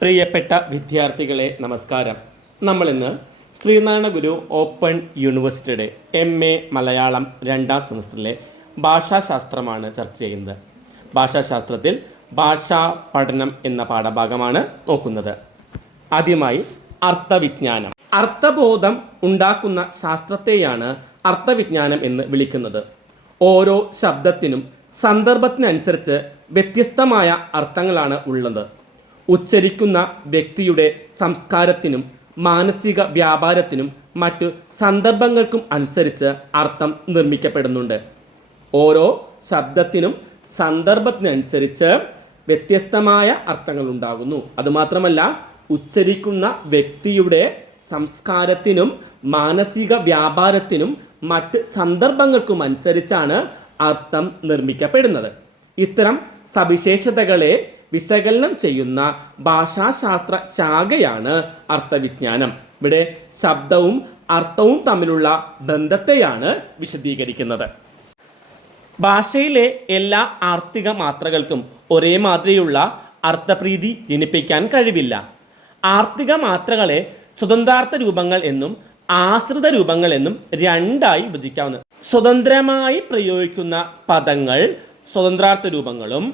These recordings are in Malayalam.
പ്രിയപ്പെട്ട വിദ്യാർത്ഥികളെ നമസ്കാരം. നമ്മളിന്ന് ശ്രീനാരായണ ഗുരു ഓപ്പൺ യൂണിവേഴ്സിറ്റിയുടെ MA മലയാളം 2ാം സെമസ്റ്ററിലെ ഭാഷാശാസ്ത്രമാണ് ചർച്ച ചെയ്യുന്നത്. ഭാഷാശാസ്ത്രത്തിൽ ഭാഷാ പഠനം എന്ന പാഠഭാഗമാണ് നോക്കുന്നത്. ആദ്യമായി അർത്ഥവിജ്ഞാനം. അർത്ഥബോധം ഉണ്ടാക്കുന്ന ശാസ്ത്രത്തെയാണ് അർത്ഥവിജ്ഞാനം എന്ന് വിളിക്കുന്നത്. ഓരോ ശബ്ദത്തിനും സന്ദർഭത്തിനനുസരിച്ച് വ്യത്യസ്തമായ അർത്ഥങ്ങളാണ് ഉള്ളത്. ഉച്ചരിക്കുന്ന വ്യക്തിയുടെ സംസ്കാരത്തിനും മാനസിക വ്യാപാരത്തിനും മറ്റു സന്ദർഭങ്ങൾക്കും അനുസരിച്ച് അർത്ഥം നിർമ്മിക്കപ്പെടുന്നുണ്ട്. ഓരോ ശബ്ദത്തിനും സന്ദർഭത്തിനനുസരിച്ച് വ്യത്യസ്തമായ അർത്ഥങ്ങൾ ഉണ്ടാകുന്നു. അതുമാത്രമല്ല, ഉച്ചരിക്കുന്ന വ്യക്തിയുടെ സംസ്കാരത്തിനും മാനസിക വ്യാപാരത്തിനും മറ്റ് സന്ദർഭങ്ങൾക്കും അനുസരിച്ചാണ് അർത്ഥം നിർമ്മിക്കപ്പെടുന്നത്. ഇത്തരം സവിശേഷതകളെ വിശകലനം ചെയ്യുന്ന ഭാഷാശാസ്ത്ര ശാഖയാണ് അർത്ഥവിജ്ഞാനം. ഇവിടെ ശബ്ദവും അർത്ഥവും തമ്മിലുള്ള ബന്ധത്തെയാണ് വിശദീകരിക്കുന്നത്. ഭാഷയിലെ എല്ലാ ആർത്തിക മാത്രകൾക്കും ഒരേ മാതിരിയുള്ള അർത്ഥപ്രീതി ജനിപ്പിക്കാൻ കഴിവില്ല. ആർത്തിക മാത്രകളെ സ്വതന്ത്രാർത്ഥ രൂപങ്ങൾ എന്നും ആശ്രിത രൂപങ്ങൾ എന്നും രണ്ടായി വിഭജിക്കാവുന്നത്. സ്വതന്ത്രമായി പ്രയോഗിക്കുന്ന പദങ്ങൾ സ്വതന്ത്രാർത്ഥ രൂപങ്ങളും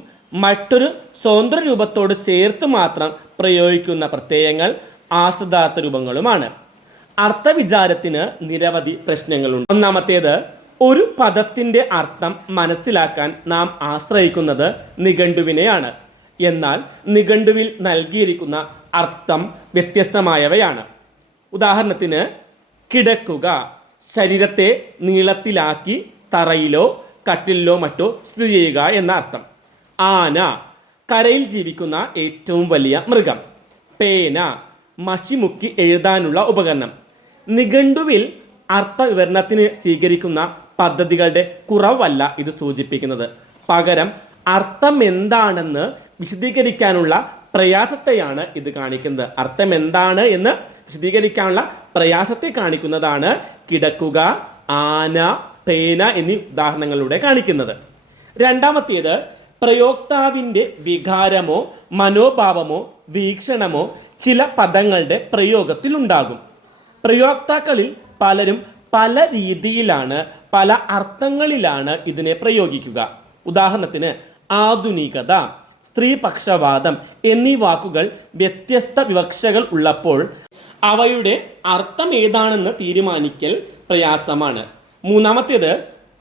മറ്റൊരു സ്വതന്ത്ര രൂപത്തോട് ചേർത്ത് മാത്രം പ്രയോഗിക്കുന്ന പ്രത്യയങ്ങൾ ആശ്രിതാർത്ഥ രൂപങ്ങളുമാണ്. അർത്ഥവിചാരത്തിന് നിരവധി പ്രശ്നങ്ങളുണ്ട്. ഒന്നാമത്തേത്, ഒരു പദത്തിൻ്റെ അർത്ഥം മനസ്സിലാക്കാൻ നാം ആശ്രയിക്കുന്നത് നിഘണ്ടുവിനെയാണ്. എന്നാൽ നിഘണ്ടുവിൽ നൽകിയിരിക്കുന്ന അർത്ഥം വ്യത്യസ്തമായവയാണ്. ഉദാഹരണത്തിന്, കിടക്കുക, ശരീരത്തെ നീളത്തിലാക്കി തറയിലോ കട്ടിലിലോ മറ്റോ സ്ഥിതി ചെയ്യുക എന്ന അർത്ഥം. ആന, കരയിൽ ജീവിക്കുന്ന ഏറ്റവും വലിയ മൃഗം. പേന, മഷിമുക്കി എഴുതാനുള്ള ഉപകരണം. നിഘണ്ടുവിൽ അർത്ഥവിവരണത്തിന് സ്വീകരിക്കുന്ന പദ്ധതികളുടെ കുറവല്ല ഇത് സൂചിപ്പിക്കുന്നത്. പകരം അർത്ഥം എന്താണെന്ന് വിശദീകരിക്കാനുള്ള പ്രയാസത്തെയാണ് ഇത് കാണിക്കുന്നത്. അർത്ഥം എന്താണ് എന്ന് വിശദീകരിക്കാനുള്ള പ്രയാസത്തെ കാണിക്കുന്നതാണ് കിടക്കുക, ആന, പേന എന്നീ ഉദാഹരണങ്ങളിലൂടെ കാണിക്കുന്നത്. രണ്ടാമത്തേത്, പ്രയോക്താവിൻ്റെ വികാരമോ മനോഭാവമോ വീക്ഷണമോ ചില പദങ്ങളുടെ പ്രയോഗത്തിലുണ്ടാകും. പ്രയോക്താക്കളിൽ പലരും പല രീതിയിലാണ്, പല അർത്ഥങ്ങളിലാണ് ഇതിനെ പ്രയോഗിക്കുക. ഉദാഹരണത്തിന്, ആധുനികത, സ്ത്രീപക്ഷവാദം എന്നീ വാക്കുകൾ വ്യത്യസ്ത വിവക്ഷകൾ ഉള്ളപ്പോൾ അവയുടെ അർത്ഥം ഏതാണെന്ന് തീരുമാനിക്കൽ പ്രയാസമാണ്. മൂന്നാമത്തേത്,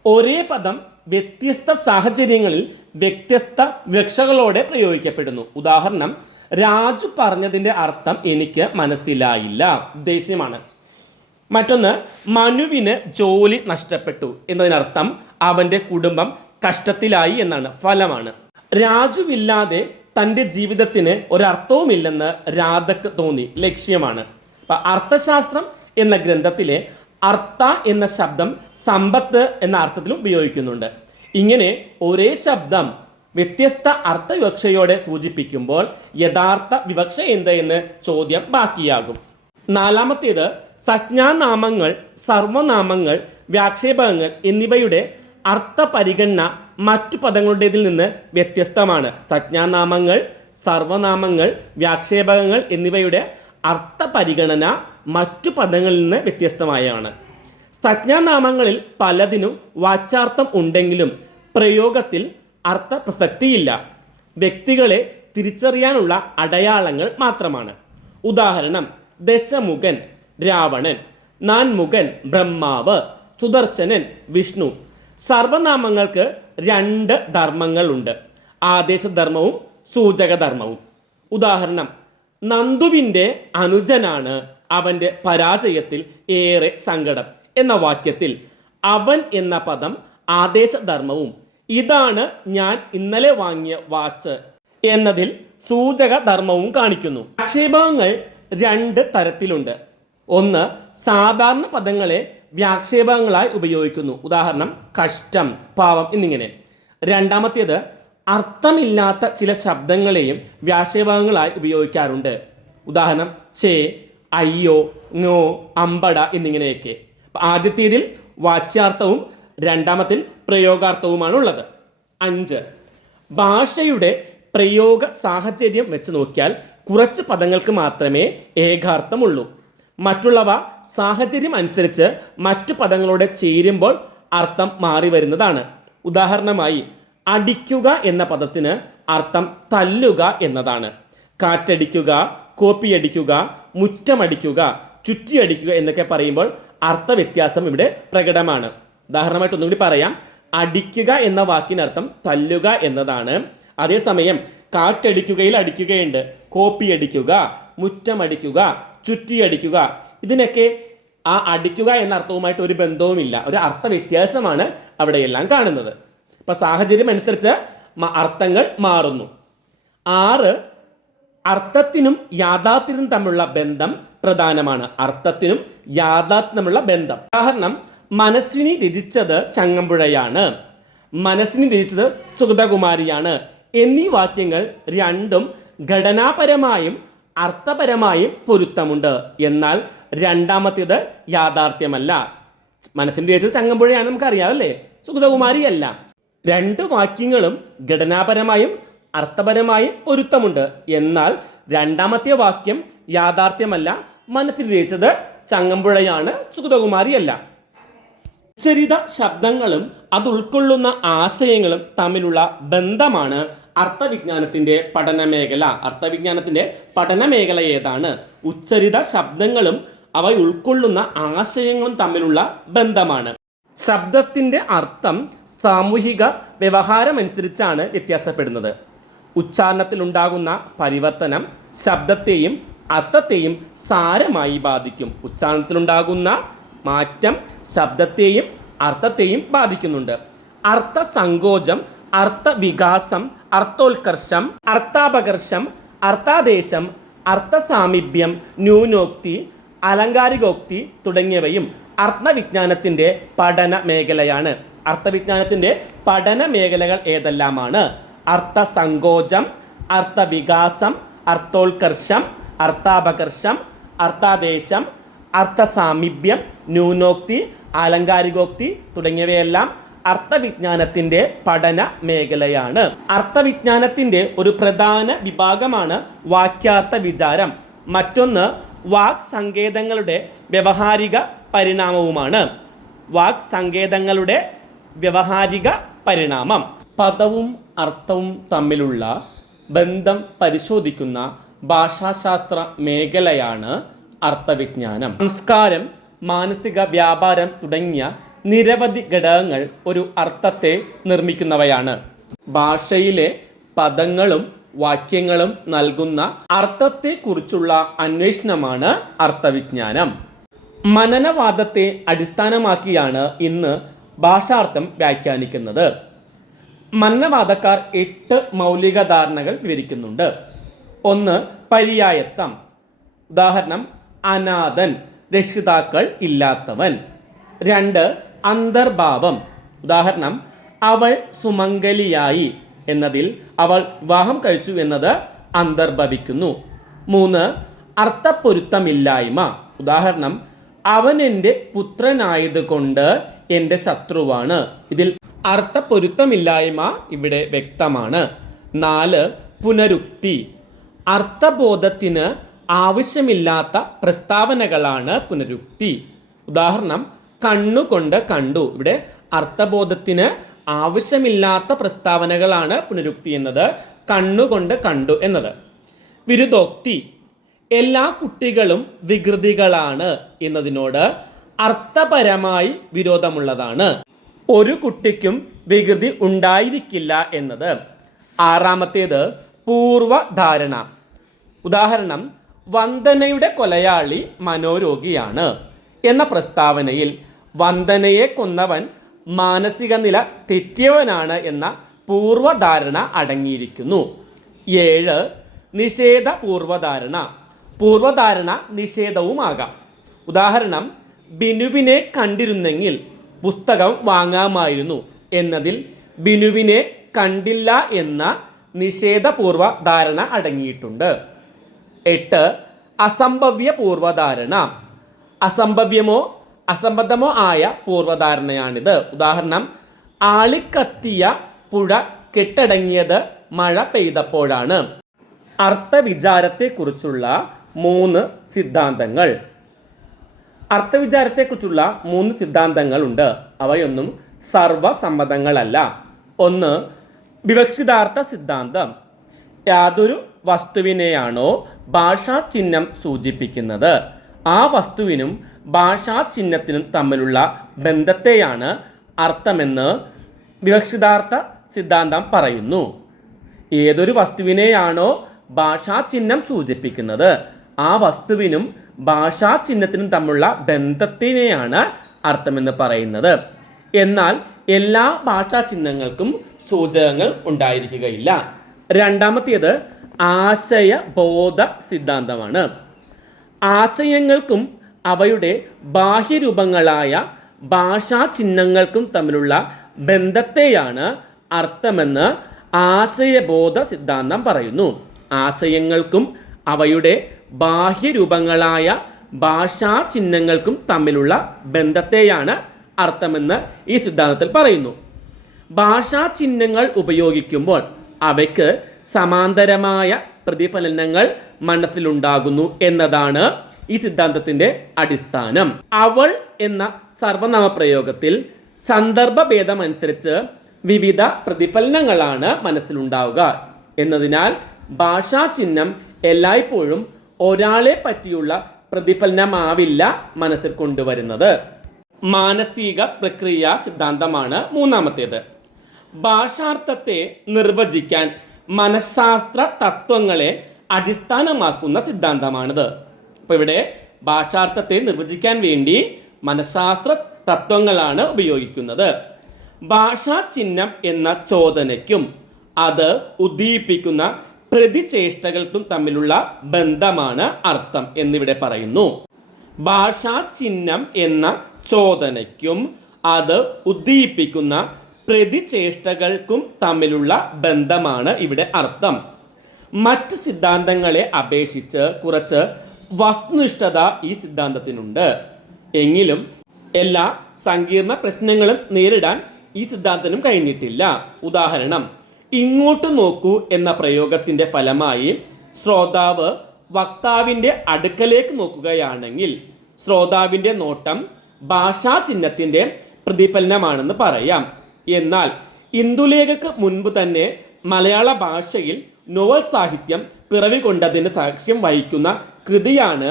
ഒരേ പദം വ്യത്യസ്ത സാഹചര്യങ്ങളിൽ വ്യത്യസ്ത വിവക്ഷകളോടെ പ്രയോഗിക്കപ്പെടുന്നു. ഉദാഹരണം, രാജു പറഞ്ഞതിൻ്റെ അർത്ഥം എനിക്ക് മനസ്സിലായില്ല, ഉദ്ദേശ്യമാണ്. മറ്റൊന്ന്, മനുവിന് ജോലി നഷ്ടപ്പെട്ടു എന്നതിനർത്ഥം അവൻ്റെ കുടുംബം കഷ്ടത്തിലായി എന്നാണ്, ഫലമാണ്. രാജുവില്ലാതെ തൻ്റെ ജീവിതത്തിന് ഒരർത്ഥവുമില്ലെന്ന് രാധക്ക് തോന്നി, ലക്ഷ്യമാണ്. അപ്പം അർത്ഥശാസ്ത്രം എന്ന ഗ്രന്ഥത്തിലെ അർത്ഥ എന്ന ശബ്ദം സമ്പത്ത് എന്ന അർത്ഥത്തിലും ഉപയോഗിക്കുന്നുണ്ട്. ഇങ്ങനെ ഒരേ ശബ്ദം വ്യത്യസ്ത അർത്ഥവിവക്ഷയോടെ സൂചിപ്പിക്കുമ്പോൾ യഥാർത്ഥ വിവക്ഷ എന്ത് എന്ന് ചോദ്യം ബാക്കിയാകും. നാലാമത്തേത്, സംജ്ഞാനാമങ്ങൾ, സർവനാമങ്ങൾ, വ്യാക്ഷേപകങ്ങൾ എന്നിവയുടെ അർത്ഥപരിഗണന മറ്റു പദങ്ങളുടേതിൽ നിന്ന് വ്യത്യസ്തമാണ്. സംജ്ഞാനാമങ്ങൾ, സർവനാമങ്ങൾ, വ്യാക്ഷേപകങ്ങൾ എന്നിവയുടെ അർത്ഥപരിഗണന മറ്റു പദങ്ങളിൽ നിന്ന് വ്യത്യസ്തമായാണ്. സംജ്ഞാനാമങ്ങളിൽ പലതിനും വാച്യാർത്ഥം ഉണ്ടെങ്കിലും പ്രയോഗത്തിൽ അർത്ഥപ്രസക്തിയില്ല. വ്യക്തികളെ തിരിച്ചറിയാനുള്ള അടയാളങ്ങൾ മാത്രമാണ്. ഉദാഹരണം, ദശമുഖൻ രാവണൻ, നാൻമുഖൻ ബ്രഹ്മാവ്, സുദർശനൻ വിഷ്ണു. സർവനാമങ്ങൾക്ക് 2 ധർമ്മങ്ങളുണ്ട്, ആദേശധർമ്മവും സൂചകധർമ്മവും. ഉദാഹരണം, നന്ദുവിൻ്റെ അനുജനാണ്, അവൻ്റെ പരാജയത്തിൽ ഏറെ സങ്കടം എന്ന വാക്യത്തിൽ അവൻ എന്ന പദം ആദേശധർമ്മവും ഇതാണ് ഞാൻ ഇന്നലെ വാങ്ങിയ വാച്ച് എന്നതിൽ സൂചകധർമ്മവും കാണിക്കുന്നു. ആക്ഷേപങ്ങൾ 2 തരത്തിലുണ്ട്. ഒന്ന്, സാധാരണ പദങ്ങളെ വ്യാക്ഷേപങ്ങളായി ഉപയോഗിക്കുന്നു. ഉദാഹരണം, കഷ്ടം, പാവം എന്നിങ്ങനെ. രണ്ടാമത്തേത്, അർത്ഥമില്ലാത്ത ചില ശബ്ദങ്ങളെയും വ്യാക്ഷേപങ്ങളായി ഉപയോഗിക്കാറുണ്ട്. ഉദാഹരണം, ചേ, അയ്യോ, നോ, അമ്പട എന്നിങ്ങനെയൊക്കെ. ആദ്യത്തേതിൽ വാച്യാർത്ഥവും രണ്ടാമത്തിൽ പ്രയോഗാർത്ഥവുമാണുള്ളത്. 5, ഭാഷയുടെ പ്രയോഗ സാഹചര്യം വെച്ച് നോക്കിയാൽ കുറച്ച് പദങ്ങൾക്ക് മാത്രമേ ഏകാർത്ഥമുള്ളൂ. മറ്റുള്ളവ സാഹചര്യം അനുസരിച്ച് മറ്റു പദങ്ങളോട് ചേരുമ്പോൾ അർത്ഥം മാറി വരുന്നതാണ്. ഉദാഹരണമായി അടിക്കുക എന്ന പദത്തിന് അർത്ഥം തല്ലുക എന്നതാണ്. കാറ്റടിക്കുക, കോപ്പിയടിക്കുക, മുറ്റമടിക്കുക, ചുറ്റിയടിക്കുക എന്നൊക്കെ പറയുമ്പോൾ അർത്ഥവ്യത്യാസം ഇവിടെ പ്രകടമാണ്. ഉദാഹരണമായിട്ട് ഒന്നുകൂടി പറയാം. അടിക്കുക എന്ന വാക്കിനർത്ഥം തല്ലുക എന്നതാണ്. അതേസമയം കാറ്റടിക്കുകയിൽ അടിക്കുകയുണ്ട്, കോപ്പിയടിക്കുക, മുറ്റമടിക്കുക, ചുറ്റിയടിക്കുക, ഇതിനൊക്കെ ആ അടിക്കുക എന്ന അർത്ഥവുമായിട്ട് ഒരു ബന്ധവുമില്ല. ഒരു അർത്ഥവ്യത്യാസമാണ് അവിടെയെല്ലാം കാണുന്നത്. ഇപ്പം സാഹചര്യം അനുസരിച്ച് അർത്ഥങ്ങൾ മാറുന്നു. 6 അർത്ഥത്തിനും യാഥാർത്ഥ്യത്തിനും തമ്മിലുള്ള ബന്ധം പ്രധാനമാണ്. അർത്ഥത്തിനും യാഥാർത്ഥ്യമുള്ള ബന്ധം. ഉദാഹരണം, മനസ്വിനി രചിച്ചത് ചങ്ങമ്പുഴയാണ്, മനസ്സിനി രചിച്ചത് സുഗതകുമാരിയാണ് എന്നീ വാക്യങ്ങൾ രണ്ടും ഘടനാപരമായും അർത്ഥപരമായും പൊരുത്തമുണ്ട്. എന്നാൽ രണ്ടാമത്തേത് യാഥാർത്ഥ്യമല്ല. മനസ്സിന് രചിച്ചത് ചങ്ങമ്പുഴയാണ്, നമുക്കറിയാം അല്ലേ, സുഗതകുമാരിയല്ല. 2 വാക്യങ്ങളും ഘടനാപരമായും അർത്ഥപരമായും പൊരുത്തമുണ്ട്. എന്നാൽ രണ്ടാമത്തെ വാക്യം യാഥാർത്ഥ്യമല്ല, മനസ്സിൽ രചിച്ചത് ചങ്ങമ്പുഴയാണ്, സുഗതകുമാരിയല്ല. ഉച്ചരിത ശബ്ദങ്ങളും അത് ഉൾക്കൊള്ളുന്ന ആശയങ്ങളും തമ്മിലുള്ള ബന്ധമാണ് അർത്ഥവിജ്ഞാനത്തിൻ്റെ പഠനമേഖല. അർത്ഥവിജ്ഞാനത്തിൻ്റെ പഠനമേഖല ഏതാണ്? ഉച്ചരിത ശബ്ദങ്ങളും അവ ഉൾക്കൊള്ളുന്ന ആശയങ്ങളും തമ്മിലുള്ള ബന്ധമാണ്. ശബ്ദത്തിൻ്റെ അർത്ഥം സാമൂഹിക വ്യവഹാരമനുസരിച്ചാണ് വ്യത്യാസപ്പെടുന്നത്. ഉച്ചാരണത്തിലുണ്ടാകുന്ന പരിവർത്തനം ശബ്ദത്തെയും അർത്ഥത്തെയും സാരമായി ബാധിക്കും. ഉച്ചാരണത്തിലുണ്ടാകുന്ന മാറ്റം ശബ്ദത്തെയും അർത്ഥത്തെയും ബാധിക്കുന്നുണ്ട്. അർത്ഥസങ്കോചം, അർത്ഥവികാസം, അർത്ഥോത്കർഷം, അർത്ഥാപകർഷം, അർത്ഥാദേശം, അർത്ഥസാമീപ്യം, ന്യൂനോക്തി, അലങ്കാരികോക്തി തുടങ്ങിയവയും അർത്ഥവിജ്ഞാനത്തിൻ്റെ പഠന മേഖലയാണ്. അർത്ഥവിജ്ഞാനത്തിൻ്റെ പഠന മേഖലകൾ ഏതെല്ലാമാണ്? അർത്ഥസങ്കോചം, അർത്ഥവികാസം, അർത്ഥോത്കർഷം, അർത്ഥാപകർഷം, അർത്ഥാദേശം, അർത്ഥസാമീപ്യം, ന്യൂനോക്തി, ആലങ്കാരികോക്തി തുടങ്ങിയവയെല്ലാം അർത്ഥവിജ്ഞാനത്തിൻ്റെ പഠന മേഖലയാണ്. അർത്ഥവിജ്ഞാനത്തിൻ്റെ ഒരു പ്രധാന വിഭാഗമാണ് വാക്യാർത്ഥ വിചാരം. മറ്റൊന്ന് വാക് സങ്കേതങ്ങളുടെ വ്യവഹാരിക പരിണാമവുമാണ്. വാക് സങ്കേതങ്ങളുടെ വ്യവഹാരിക പരിണാമം. പദവും അർത്ഥവും തമ്മിലുള്ള ബന്ധം പരിശോധിക്കുന്ന ഭാഷാശാസ്ത്ര മേഖലയാണ് അർത്ഥവിജ്ഞാനം. സംസ്കാരം, മാനസിക വ്യാപാരം തുടങ്ങിയ നിരവധി ഘടകങ്ങൾ ഒരു അർത്ഥത്തെ നിർമ്മിക്കുന്നവയാണ്. ഭാഷയിലെ പദങ്ങളും വാക്യങ്ങളും നൽകുന്ന അർത്ഥത്തെക്കുറിച്ചുള്ള അന്വേഷണമാണ് അർത്ഥവിജ്ഞാനം. മനനവാദത്തെ അടിസ്ഥാനമാക്കിയാണ് ഇന്ന് ഭാഷാർത്ഥം വ്യാഖ്യാനിക്കുന്നത്. മനനവാദക്കാർ 8 മൗലിക ധാരണകൾ വിവരിക്കുന്നുണ്ട്. 1 പര്യായത്വം. ഉദാഹരണം, അനാഥൻ, രക്ഷിതാക്കൾ ഇല്ലാത്തവൻ. 2 അന്തർഭാവം. ഉദാഹരണം, അവൾ സുമംഗലിയായി എന്നതിൽ അവൾ വിവാഹം കഴിച്ചു എന്നത് അന്തർഭവിക്കുന്നു. 3 അർത്ഥപ്പൊരുത്തമില്ലായ്മ. ഉദാഹരണം, അവൻ എൻ്റെ പുത്രനായതുകൊണ്ട് എൻ്റെ ശത്രുവാണ്. ഇതിൽ അർത്ഥപ്പൊരുത്തമില്ലായ്മ ഇവിടെ വ്യക്തമാണ്. 4 പുനരുക്തി. അർത്ഥബോധത്തിന് ആവശ്യമില്ലാത്ത പ്രസ്താവനകളാണ് പുനരുക്തി. ഉദാഹരണം, കണ്ണുകൊണ്ട് കണ്ടു. ഇവിടെ അർത്ഥബോധത്തിന് ആവശ്യമില്ലാത്ത പ്രസ്താവനകളാണ് പുനരുക്തി എന്നത്, കണ്ണുകൊണ്ട് കണ്ടു എന്നത്. വിരുദ്ധോക്തി. എല്ലാ കുട്ടികളും വികൃതികളാണ് എന്നതിനോട് അർത്ഥപരമായി വിരോധമുള്ളതാണ്. ഒരു കുട്ടിക്കും വികൃതി ഉണ്ടായിരിക്കില്ല എന്നത്. 6 പൂർവധാരണ. ഉദാഹരണം, വന്ദനയുടെ കൊലയാളി മനോരോഗിയാണ് എന്ന പ്രസ്താവനയിൽ വന്ദനയെ കൊന്നവൻ മാനസിക നില തെറ്റിയവനാണ് എന്ന പൂർവധാരണ അടങ്ങിയിരിക്കുന്നു. 7 നിഷേധ പൂർവധാരണ. പൂർവധാരണ നിഷേധവുമാകാം. ഉദാഹരണം, ബിനുവിനെ കണ്ടിരുന്നെങ്കിൽ പുസ്തകം വാങ്ങാമായിരുന്നു എന്നതിൽ ബിനുവിനെ കണ്ടില്ല എന്ന നിഷേധപൂർവ ധാരണ അടങ്ങിയിട്ടുണ്ട്. 8 അസംഭവ്യ പൂർവധാരണ. അസംഭവ്യമോ അസംബദ്ധമോ ആയ പൂർവധാരണയാണിത്. ഉദാഹരണം, ആളിക്കത്തിയ പുഴ കെട്ടടങ്ങിയത് മഴ പെയ്തപ്പോഴാണ്. അർത്ഥവിചാരത്തെക്കുറിച്ചുള്ള 3 സിദ്ധാന്തങ്ങൾ. അർത്ഥവിചാരത്തെക്കുറിച്ചുള്ള 3 സിദ്ധാന്തങ്ങളുണ്ട്. അവയൊന്നും സർവസമ്മതങ്ങളല്ല. 1. വിവക്ഷിതാർത്ഥ സിദ്ധാന്തം. യാതൊരു വസ്തുവിനെയാണോ ഭാഷാചിഹ്നം സൂചിപ്പിക്കുന്നത്, ആ വസ്തുവിനും ഭാഷാചിഹ്നത്തിനും തമ്മിലുള്ള ബന്ധത്തെയാണ് അർത്ഥമെന്ന് വിവക്ഷിതാർത്ഥ സിദ്ധാന്തം പറയുന്നു. ഏതൊരു വസ്തുവിനെയാണോ ഭാഷാചിഹ്നം സൂചിപ്പിക്കുന്നത്, ആ വസ്തുവിനും ഭാഷാചിഹ്നത്തിനും തമ്മിലുള്ള ബന്ധത്തിനെയാണ് അർത്ഥമെന്ന് പറയുന്നത്. എന്നാൽ എല്ലാ ഭാഷാചിഹ്നങ്ങൾക്കും സൂചകങ്ങൾ ഉണ്ടായിരിക്കുകയില്ല. രണ്ടാമത്തേത് ആശയബോധ സിദ്ധാന്തമാണ്. ആശയങ്ങൾക്കും അവയുടെ ബാഹ്യരൂപങ്ങളായ ഭാഷാചിഹ്നങ്ങൾക്കും തമ്മിലുള്ള ബന്ധത്തെയാണ് അർത്ഥമെന്ന് ആശയബോധ സിദ്ധാന്തം പറയുന്നു. ആശയങ്ങൾക്കും അവയുടെ ബാഹ്യരൂപങ്ങളായ ഭാഷാചിഹ്നങ്ങൾക്കും തമ്മിലുള്ള ബന്ധത്തെയാണ് അർത്ഥമെന്ന് ഈ സിദ്ധാന്തത്തിൽ പറയുന്നു. ഭാഷാചിഹ്നങ്ങൾ ഉപയോഗിക്കുമ്പോൾ അവയ്ക്ക് സമാന്തരമായ പ്രതിഫലനങ്ങൾ മനസ്സിലുണ്ടാകുന്നു എന്നതാണ് ഈ സിദ്ധാന്തത്തിൻ്റെ അടിസ്ഥാനം. അവൾ എന്ന സർവനാമ പ്രയോഗത്തിൽ സന്ദർഭഭേദമനുസരിച്ച് വിവിധ പ്രതിഫലനങ്ങളാണ് മനസ്സിലുണ്ടാവുക എന്നതിനാൽ ഭാഷാചിഹ്നം എല്ലായ്പ്പോഴും ഒരാളെ പറ്റിയുള്ള പ്രതിഫലനമാവില്ല മനസ്സിൽ കൊണ്ടുവരുന്നത്. മാനസിക പ്രക്രിയ സിദ്ധാന്തമാണ് മൂന്നാമത്തേത്. ഭാഷാർത്ഥത്തെ നിർവചിക്കാൻ മനഃശാസ്ത്ര തത്വങ്ങളെ അടിസ്ഥാനമാക്കുന്ന സിദ്ധാന്തമാണിത്. അപ്പോൾ ഇവിടെ ഭാഷാർത്ഥത്തെ നിർവചിക്കാൻ വേണ്ടി മനഃശാസ്ത്ര തത്വങ്ങളാണ് ഉപയോഗിക്കുന്നത്. ഭാഷാചിഹ്നം എന്ന ചോദനയ്ക്കും അത് ഉദ്ദീപിക്കുന്ന പ്രതിചേഷ്ടകൾക്കും തമ്മിലുള്ള ബന്ധമാണ് അർത്ഥം എന്നിവിടെ പറയുന്നു. ഭാഷാചിഹ്നം എന്ന ചോദനയ്ക്കും അത് ഉദ്ദീപിക്കുന്ന പ്രതിചേഷ്ടകൾക്കും തമ്മിലുള്ള ബന്ധമാണ് ഇവിടെ അർത്ഥം. മറ്റ് സിദ്ധാന്തങ്ങളെ അപേക്ഷിച്ച് കുറച്ച് വസ്തുനിഷ്ഠത ഈ സിദ്ധാന്തത്തിനുണ്ട്. എങ്കിലും എല്ലാ സങ്കീർണ പ്രശ്നങ്ങളും നേരിടാൻ ഈ സിദ്ധാന്തത്തിനും കഴിഞ്ഞിട്ടില്ല. ഉദാഹരണം, ഇങ്ങോട്ട് നോക്കൂ എന്ന പ്രയോഗത്തിൻ്റെ ഫലമായി ശ്രോതാവ് വക്താവിൻ്റെ അടുക്കലേക്ക് നോക്കുകയാണെങ്കിൽ ശ്രോതാവിൻ്റെ നോട്ടം ഭാഷാചിഹ്നത്തിൻ്റെ പ്രതിഫലനമാണെന്ന് പറയാം. എന്നാൽ ഇന്ദുലേഖയ്ക്ക് മുൻപ് തന്നെ മലയാള ഭാഷയിൽ നോവൽ സാഹിത്യം പിറവികൊണ്ടതിന് സാക്ഷ്യം വഹിക്കുന്ന കൃതിയാണ്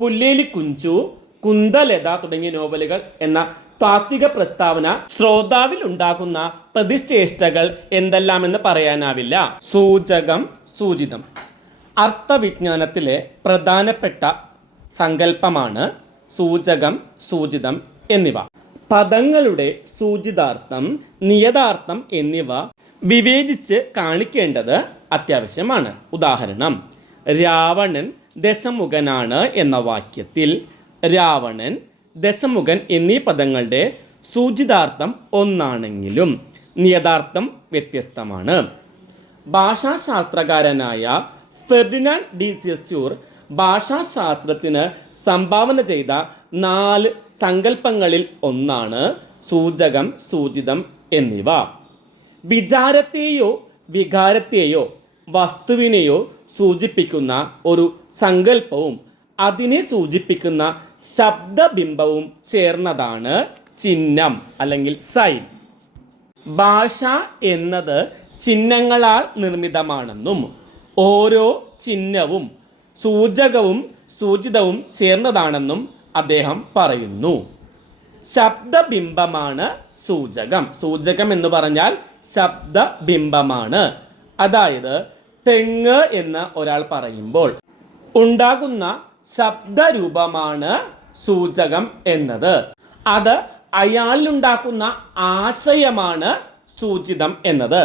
പുല്ലേലി കുഞ്ചു, കുന്തലത തുടങ്ങിയ നോവലുകൾ എന്ന താത്വിക പ്രസ്താവന ശ്രോതാവിൽ ഉണ്ടാകുന്ന പ്രതിഷ്ഠേഷ്ടകൾ എന്തെല്ലാമെന്ന് പറയാനാവില്ല. സൂചകം, സൂചിതം. അർത്ഥവിജ്ഞാനത്തിലെ പ്രധാനപ്പെട്ട സങ്കല്പമാണ് സൂചകം, സൂചിതം എന്നിവ. പദങ്ങളുടെ സൂചിതാർത്ഥം, നിയതാർത്ഥം എന്നിവ വിവേചിച്ച് കാണിക്കേണ്ടത് അത്യാവശ്യമാണ്. ഉദാഹരണം, രാവണൻ ദശമുഖനാണ് എന്ന വാക്യത്തിൽ രാവണൻ, ദശമുഖൻ എന്നീ പദങ്ങളുടെ സൂചിതാർത്ഥം ഒന്നാണെങ്കിലും നിയതാർത്ഥം വ്യത്യസ്തമാണ്. ഭാഷാശാസ്ത്രകാരനായ ഫെർഡിനാൻഡ് ഡി സൊസ്യൂർ ഭാഷാശാസ്ത്രത്തിന് സംഭാവന ചെയ്ത 4 സങ്കല്പങ്ങളിൽ ഒന്നാണ് സൂചകം, സൂചിതം എന്നിവ. വിചാരത്തെയോ വികാരത്തെയോ വസ്തുവിനെയോ സൂചിപ്പിക്കുന്ന ഒരു സങ്കല്പവും അതിനെ സൂചിപ്പിക്കുന്ന ശബ്ദബിംബവും ചേർന്നതാണ് ചിഹ്നം അല്ലെങ്കിൽ സൈൻ. ഭാഷ എന്നത് ചിഹ്നങ്ങളാൽ നിർമ്മിതമാണെന്നും ഓരോ ചിഹ്നവും സൂചകവും സൂചിതവും ചേർന്നതാണെന്നും അദ്ദേഹം പറയുന്നു. ശബ്ദബിംബമാണ് സൂചകം. സൂചകം എന്ന് പറഞ്ഞാൽ ശബ്ദബിംബമാണ്. അതായത് തെങ്ങ് എന്ന് ഒരാൾ പറയുമ്പോൾ ഉണ്ടാകുന്ന ശബ്ദരൂപമാണ് സൂചകം എന്നത്. അത് അയാളിലുണ്ടാക്കുന്ന ആശയമാണ് സൂചിതം എന്നത്.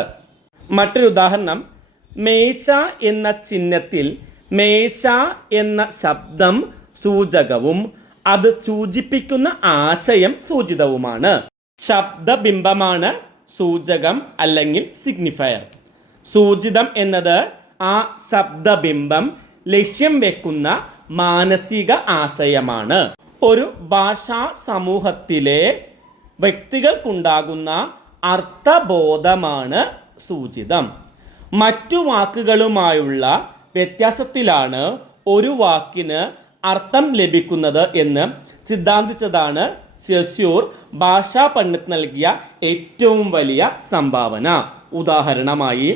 മറ്റൊരു ഉദാഹരണം, മേശ എന്ന ചിഹ്നത്തിൽ മേശ എന്ന ശബ്ദം സൂചകവും അത് സൂചിപ്പിക്കുന്ന ആശയം സൂചിതവുമാണ്. ശബ്ദബിംബമാണ് സൂചകം അല്ലെങ്കിൽ സിഗ്നിഫയർ. സൂചിതം എന്നത് ആ ശബ്ദബിംബം ലക്ഷ്യം വെക്കുന്ന മാനസിക ആശയമാണ്. ഒരു ഭാഷാ സമൂഹത്തിലെ വ്യക്തികൾക്കുണ്ടാകുന്ന അർത്ഥബോധമാണ് സൂചിതം. മറ്റു വാക്കുകളുമായുള്ള വ്യത്യാസത്തിലാണ് ഒരു വാക്കിന് അർത്ഥം ലഭിക്കുന്നത് എന്ന് സിദ്ധാന്തിച്ചതാണ് സെസ്യൂർ ഭാഷാ പണ്ഡിറ്റ് നൽകിയ ഏറ്റവും വലിയ സംഭാവന. ഉദാഹരണമായി,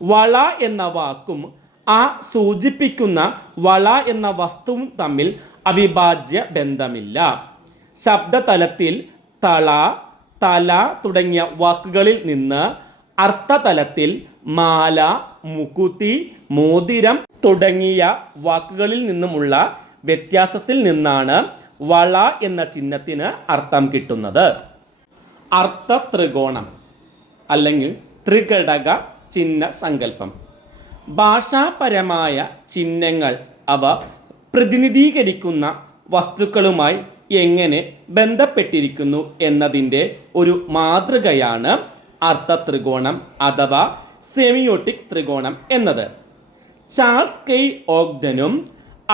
വള എന്ന വാക്കും ആ സൂചിപ്പിക്കുന്ന വള എന്ന വസ്തുവും തമ്മിൽ അവിഭാജ്യ ബന്ധമില്ല. ശബ്ദതലത്തിൽ തള, തല തുടങ്ങിയ വാക്കുകളിൽ നിന്ന് അർത്ഥതലത്തിൽ മാല, മുക്കുത്തി, മോതിരം തുടങ്ങിയ വാക്കുകളിൽ നിന്നുമുള്ള വ്യത്യാസത്തിൽ നിന്നാണ് വള എന്ന ചിഹ്നത്തിന് അർത്ഥം കിട്ടുന്നത്. അർത്ഥ ത്രികോണം അല്ലെങ്കിൽ ത്രിഘടക ചിഹ്ന സങ്കല്പം. ഭാഷാപരമായ ചിഹ്നങ്ങൾ അവ പ്രതിനിധീകരിക്കുന്ന വസ്തുക്കളുമായി എങ്ങനെ ബന്ധപ്പെട്ടിരിക്കുന്നു എന്നതിൻ്റെ ഒരു മാതൃകയാണ് അർത്ഥ ത്രികോണം അഥവാ സെമിയോട്ടിക് ത്രികോണം എന്നത്. Charles K ഓഗ്ഡനും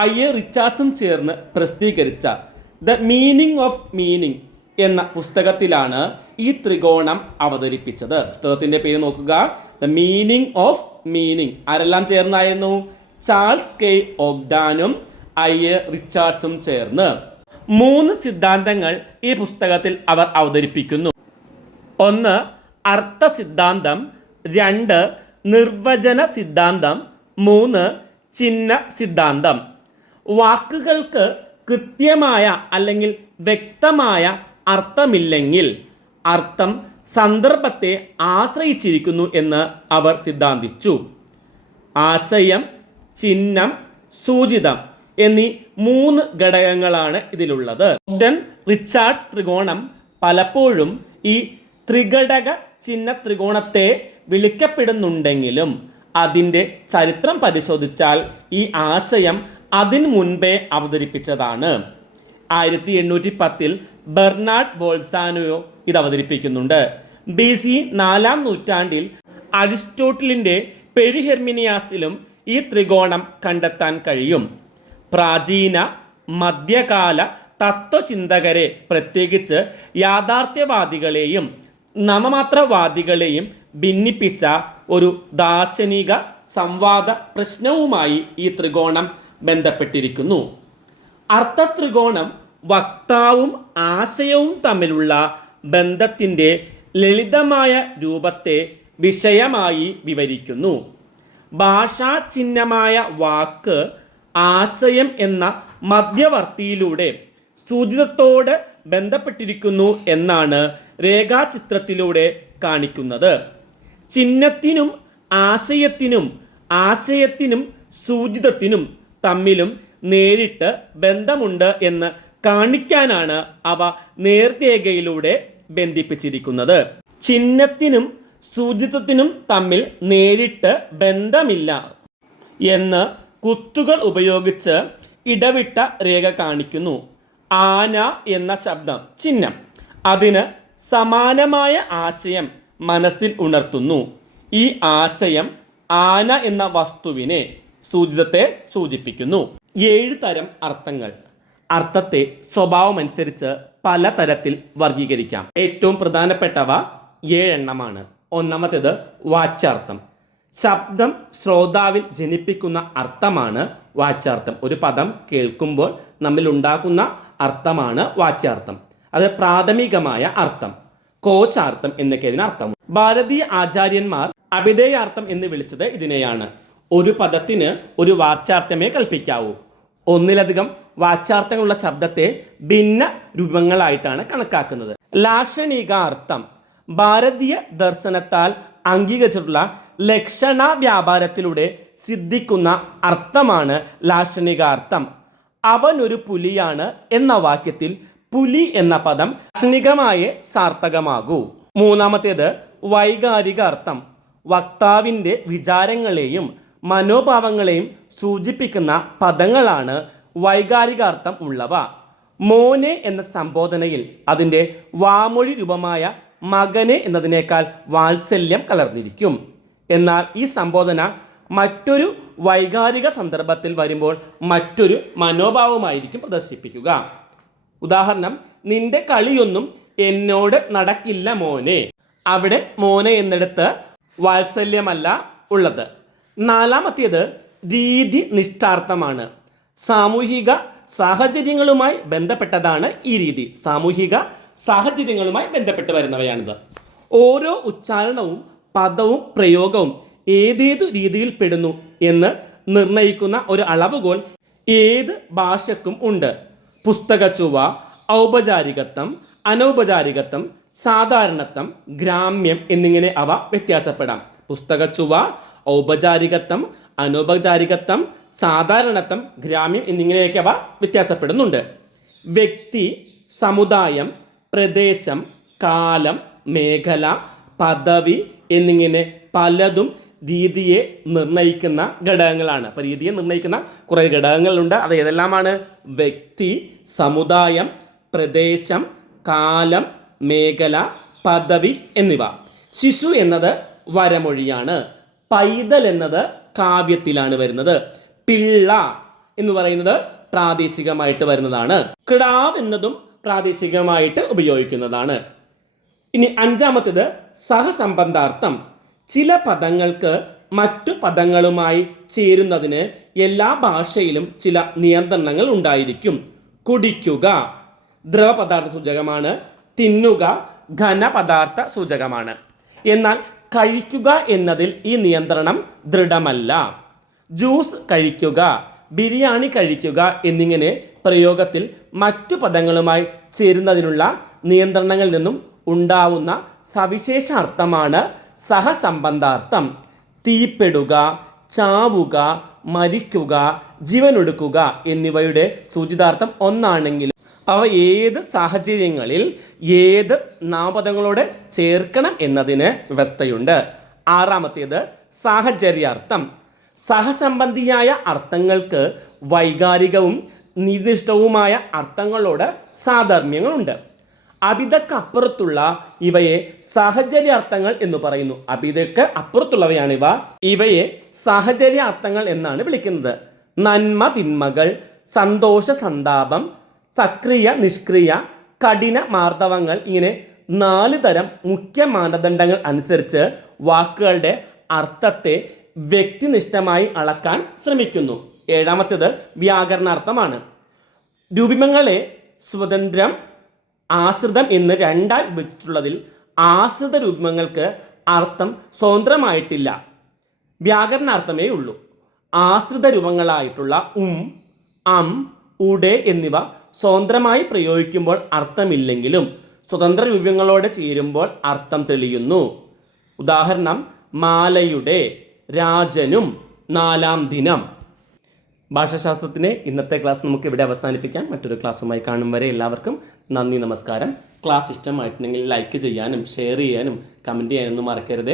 ഐ.എ. റിച്ചാർഡ്സും ചേർന്ന് പ്രസിദ്ധീകരിച്ച ദ മീനിങ് ഓഫ് മീനിങ് എന്ന പുസ്തകത്തിലാണ് ഈ ത്രികോണം അവതരിപ്പിച്ചത്. പുസ്തകത്തിൻ്റെ പേര് നോക്കുക, ദ മീനിങ് ഓഫ് മീനിങ്. ആരെല്ലാം ചേർന്നായിരുന്നു? Charles K ഓഗ്ഡാനും ഐ.എ. റിച്ചാർഡ്സും ചേർന്ന് 3 സിദ്ധാന്തങ്ങൾ ഈ പുസ്തകത്തിൽ അവർ അവതരിപ്പിക്കുന്നു. 1 അർത്ഥ സിദ്ധാന്തം, 2 നിർവചന സിദ്ധാന്തം, 3 ചിഹ്ന സിദ്ധാന്തം. വാക്കുകൾക്ക് കൃത്യമായ അല്ലെങ്കിൽ വ്യക്തമായ അർത്ഥമില്ലെങ്കിൽ അർത്ഥം സന്ദർഭത്തെ ആശ്രയിച്ചിരിക്കുന്നു എന്ന് അവർ സിദ്ധാന്തിച്ചു. ആശയം, ചിഹ്നം, സൂചിതം എന്നീ 3 ഘടകങ്ങളാണ് ഇതിലുള്ളത്. ഓഗ്ഡൻ റിച്ചാർഡ് ത്രികോണം പലപ്പോഴും ഈ ത്രിഘടക ചിഹ്ന ത്രികോണത്തെ വിളിക്കപ്പെടുന്നുണ്ടെങ്കിലും അതിൻ്റെ ചരിത്രം പരിശോധിച്ചാൽ ഈ ആശയം അതിനു മുൻപേ അവതരിപ്പിച്ചതാണ്. 1810 ബെർണാഡ് ബോൾസാനോ ഇത് അവതരിപ്പിക്കുന്നുണ്ട്. BC 4-ാം നൂറ്റാണ്ടിൽ അരിസ്റ്റോട്ടിലിൻ്റെ പെരിഹെർമിനിയാസിലും ഈ ത്രികോണം കണ്ടെത്താൻ കഴിയും. പ്രാചീന മധ്യകാല തത്വചിന്തകരെ, പ്രത്യേകിച്ച് യാഥാർത്ഥ്യവാദികളെയും നാമമാത്രവാദികളെയും ഭിന്നിപ്പിച്ച ഒരു ദാർശനിക സംവാദ പ്രശ്നവുമായി ഈ ത്രികോണം ബന്ധപ്പെട്ടിരിക്കുന്നു. അർത്ഥത്രികോണം വക്താവും ആശയവും തമ്മിലുള്ള ബന്ധത്തിൻ്റെ ലളിതമായ രൂപത്തെ വിഷയമായി വിവരിക്കുന്നു. ഭാഷാചിഹ്നമായ വാക്ക് ആശയം എന്ന മധ്യവർത്തിയിലൂടെ സൂചിതത്തോട് ബന്ധപ്പെട്ടിരിക്കുന്നു എന്നാണ് രേഖാചിത്രത്തിലൂടെ കാണിക്കുന്നത്. ചിഹ്നത്തിനും ആശയത്തിനും ആശയത്തിനും സൂചിതത്തിനും തമ്മിലും നേരിട്ട് ബന്ധമുണ്ട് എന്ന് കാണിക്കാനാണ് അവ നേർരേഖയിലൂടെ ബന്ധിപ്പിച്ചിരിക്കുന്നത്. ചിഹ്നത്തിനും സൂചിതത്തിനും തമ്മിൽ നേരിട്ട് ബന്ധമില്ല എന്ന് കുത്തുകൾ ഉപയോഗിച്ച് ഇടവിട്ട രേഖ കാണിക്കുന്നു. ആന എന്ന ശബ്ദം ചിഹ്നം അതിന് സമാനമായ ആശയം മനസ്സിൽ ഉണർത്തുന്നു. ഈ ആശയം ആന എന്ന വസ്തുവിനെ, സൂചിതത്തെ സൂചിപ്പിക്കുന്നു. 7 തരം അർത്ഥങ്ങൾ. അർത്ഥത്തെ സ്വഭാവമനുസരിച്ച് പലതരത്തിൽ വർഗീകരിക്കാം. ഏറ്റവും പ്രധാനപ്പെട്ടവ 7 എണ്ണമാണ്. ഒന്നാമത്തേത് വാച്യാർത്ഥം. ശബ്ദം ശ്രോതാവിൽ ജനിപ്പിക്കുന്ന അർത്ഥമാണ് വാച്യാർത്ഥം. ഒരു പദം കേൾക്കുമ്പോൾ നമ്മിൽ ഉണ്ടാക്കുന്ന അർത്ഥമാണ് വാച്യാർത്ഥം. അത് പ്രാഥമികമായ അർത്ഥം. കോശാർത്ഥം എന്നൊക്കെ ഇതിനർത്ഥം. ഭാരതീയ ആചാര്യന്മാർ അഭിധേയാർത്ഥം എന്ന് വിളിച്ചത് ഇതിനെയാണ്. ഒരു പദത്തിന് ഒരു വാച്യാർത്ഥമേ കൽപ്പിക്കാവൂ. ഒന്നിലധികം വാച്യാർത്ഥങ്ങളുള്ള ശബ്ദത്തെ ഭിന്ന രൂപങ്ങളായിട്ടാണ് കണക്കാക്കുന്നത്. ലാക്ഷണികാർത്ഥം ഭാരതീയ ദർശനത്താൽ അംഗീകരിച്ചിട്ടുള്ള ലക്ഷണ വ്യാപാരത്തിലൂടെ സിദ്ധിക്കുന്ന അർത്ഥമാണ് ലാക്ഷണികാർത്ഥം. അവനൊരു പുലിയാണ് എന്ന വാക്യത്തിൽ പുലി എന്ന പദം ലാക്ഷണികമായി സാർത്ഥകമാകൂ. മൂന്നാമത്തേത് വൈകാരിക അർത്ഥം. വക്താവിൻ്റെ വിചാരങ്ങളെയും മനോഭാവങ്ങളെയും സൂചിപ്പിക്കുന്ന പദങ്ങളാണ് വൈകാരികാർത്ഥം ഉള്ളവ. മോനെ എന്ന സംബോധനയിൽ അതിൻ്റെ വാമൊഴി രൂപമായ മകനെ എന്നതിനേക്കാൾ വാത്സല്യം കലർന്നിരിക്കും. എന്നാൽ ഈ സംബോധന മറ്റൊരു വൈകാരിക സന്ദർഭത്തിൽ വരുമ്പോൾ മറ്റൊരു മനോഭാവമായിരിക്കും പ്രദർശിപ്പിക്കുക. ഉദാഹരണം, നിന്റെ കളിയൊന്നും എന്നോട് നടക്കില്ല മോനെ. അവിടെ മോനെ എന്നിടത്ത് വാത്സല്യമല്ല ഉള്ളത്. നാലാമത്തേത് രീതി നിഷ്ഠാർത്ഥമാണ്. സാമൂഹിക സാഹചര്യങ്ങളുമായി ബന്ധപ്പെട്ടതാണ് ഈ രീതി. സാമൂഹിക സാഹചര്യങ്ങളുമായി ബന്ധപ്പെട്ട് വരുന്നവയാണിത്. ഓരോ ഉച്ചാരണവും പദവും പ്രയോഗവും ഏതേതു രീതിയിൽ പെടുന്നു എന്ന് നിർണയിക്കുന്ന ഒരു അളവുകോൽ ഏത് ഭാഷക്കും ഉണ്ട്. പുസ്തകച്ചുവ, ഔപചാരികത്വം, അനൗപചാരികത്വം, സാധാരണത്വം, ഗ്രാമ്യം എന്നിങ്ങനെ അവ വ്യത്യാസപ്പെടാം. പുസ്തകച്ചുവ, ഔപചാരികത്വം, അനൗപചാരികത്വം, സാധാരണത്വം, ഗ്രാമ്യം എന്നിങ്ങനെയൊക്കെ അവ വ്യത്യാസപ്പെടുന്നുണ്ട്. വ്യക്തി, സമുദായം, പ്രദേശം, കാലം, മേഖല, പദവി എന്നിങ്ങനെ പലതും രീതിയെ നിർണ്ണയിക്കുന്ന ഘടകങ്ങളാണ്. അപ്പോൾ രീതിയെ നിർണ്ണയിക്കുന്ന കുറേ ഘടകങ്ങളുണ്ട്. അത് ഏതെല്ലാമാണ്? വ്യക്തി, സമുദായം, പ്രദേശം, കാലം, മേഖല, പദവി എന്നിവ. ശിശു എന്നത് വരമൊഴിയാണ്. പൈതൽ എന്നത് കാവ്യത്തിലാണ് വരുന്നത്. പിള്ള എന്ന് പറയുന്നത് പ്രാദേശികമായിട്ട് വരുന്നതാണ്. കിടാവ് എന്നതും പ്രാദേശികമായിട്ട് ഉപയോഗിക്കുന്നതാണ്. ഇനി അഞ്ചാമത്തേത് സഹസംബന്ധാർത്ഥം. ചില പദങ്ങൾക്ക് മറ്റു പദങ്ങളുമായി ചേരുന്നതിന് എല്ലാ ഭാഷയിലും ചില നിയന്ത്രണങ്ങൾ ഉണ്ടായിരിക്കും. കുടിക്കുക ദ്രവപദാർത്ഥ സൂചകമാണ്. തിന്നുക ഘനപദാർത്ഥ സൂചകമാണ്. എന്നാൽ കഴിക്കുക എന്നതിൽ ഈ നിയന്ത്രണം ദൃഢമല്ല. ജ്യൂസ് കഴിക്കുക, ബിരിയാണി കഴിക്കുക എന്നിങ്ങനെ പ്രയോഗത്തിൽ മറ്റു പദങ്ങളുമായി ചേരുന്നതിനുള്ള നിയന്ത്രണങ്ങളിൽ നിന്നും ഉണ്ടാവുന്ന സവിശേഷ അർത്ഥമാണ് സഹസംബന്ധാർത്ഥം. തീപ്പെടുക, ചാവുക, മരിക്കുക, ജീവനൊടുക്കുക എന്നിവയുടെ സൂചിതാർത്ഥം ഒന്നാണെങ്കിലും അവ ഏത് സാഹചര്യങ്ങളിൽ ഏത് നാമപദങ്ങളോട് ചേർക്കണം എന്നതിന് വ്യവസ്ഥയുണ്ട്. ആറാമത്തേത് സാഹചര്യാർത്ഥം. സഹസംബന്ധിയായ അർത്ഥങ്ങൾക്ക് വൈകാരികവും നിർദ്ദിഷ്ടവുമായ അർത്ഥങ്ങളോട് സാധർമ്യങ്ങളുണ്ട്. അഭിതക്കപ്പുറത്തുള്ള ഇവയെ സാഹചര്യാർത്ഥങ്ങൾ എന്ന് പറയുന്നു. അഭിതക്ക് അപ്പുറത്തുള്ളവയാണ് ഇവയെ സാഹചര്യാർത്ഥങ്ങൾ എന്നാണ് വിളിക്കുന്നത്. നന്മ തിന്മകൾ, സന്തോഷ സന്താപം, സക്രിയ നിഷ്ക്രിയ, കഠിന മാർദ്ദവങ്ങൾ ഇങ്ങനെ 4 തരം മുഖ്യ മാനദണ്ഡങ്ങൾ അനുസരിച്ച് വാക്കുകളുടെ അർത്ഥത്തെ വ്യക്തിനിഷ്ഠമായി അളക്കാൻ ശ്രമിക്കുന്നു. ഏഴാമത്തേത് വ്യാകരണാർത്ഥമാണ്. രൂപിമങ്ങളെ സ്വതന്ത്രം, ആശ്രിതം എന്ന് രണ്ടായി വിഭജിച്ചിട്ടുള്ളതിൽ ആശ്രിത രൂപങ്ങൾക്ക് അർത്ഥം സ്വതന്ത്രമായിട്ടില്ല, വ്യാകരണാർത്ഥമേ ഉള്ളൂ. ആശ്രിത രൂപങ്ങളായിട്ടുള്ള അം, ഉടെ എന്നിവ സ്വതന്ത്രമായി പ്രയോഗിക്കുമ്പോൾ അർത്ഥമില്ലെങ്കിലും സ്വതന്ത്ര രൂപങ്ങളോട് ചേരുമ്പോൾ അർത്ഥം തെളിയുന്നു. ഉദാഹരണം മാലയുടെ, രാജനും, 4-ാം ദിനം. ഭാഷാശാസ്ത്രത്തിൻ്റെ ഇന്നത്തെ ക്ലാസ് നമുക്ക് ഇവിടെ അവസാനിപ്പിക്കാം. മറ്റൊരു ക്ലാസ്സുമായി കാണും വരെ എല്ലാവർക്കും നന്ദി, നമസ്കാരം. ക്ലാസ് ഇഷ്ടമായിട്ടുണ്ടെങ്കിൽ ലൈക്ക് ചെയ്യാനും ഷെയർ ചെയ്യാനും കമൻറ്റ് ചെയ്യാനൊന്നും മറക്കരുത്.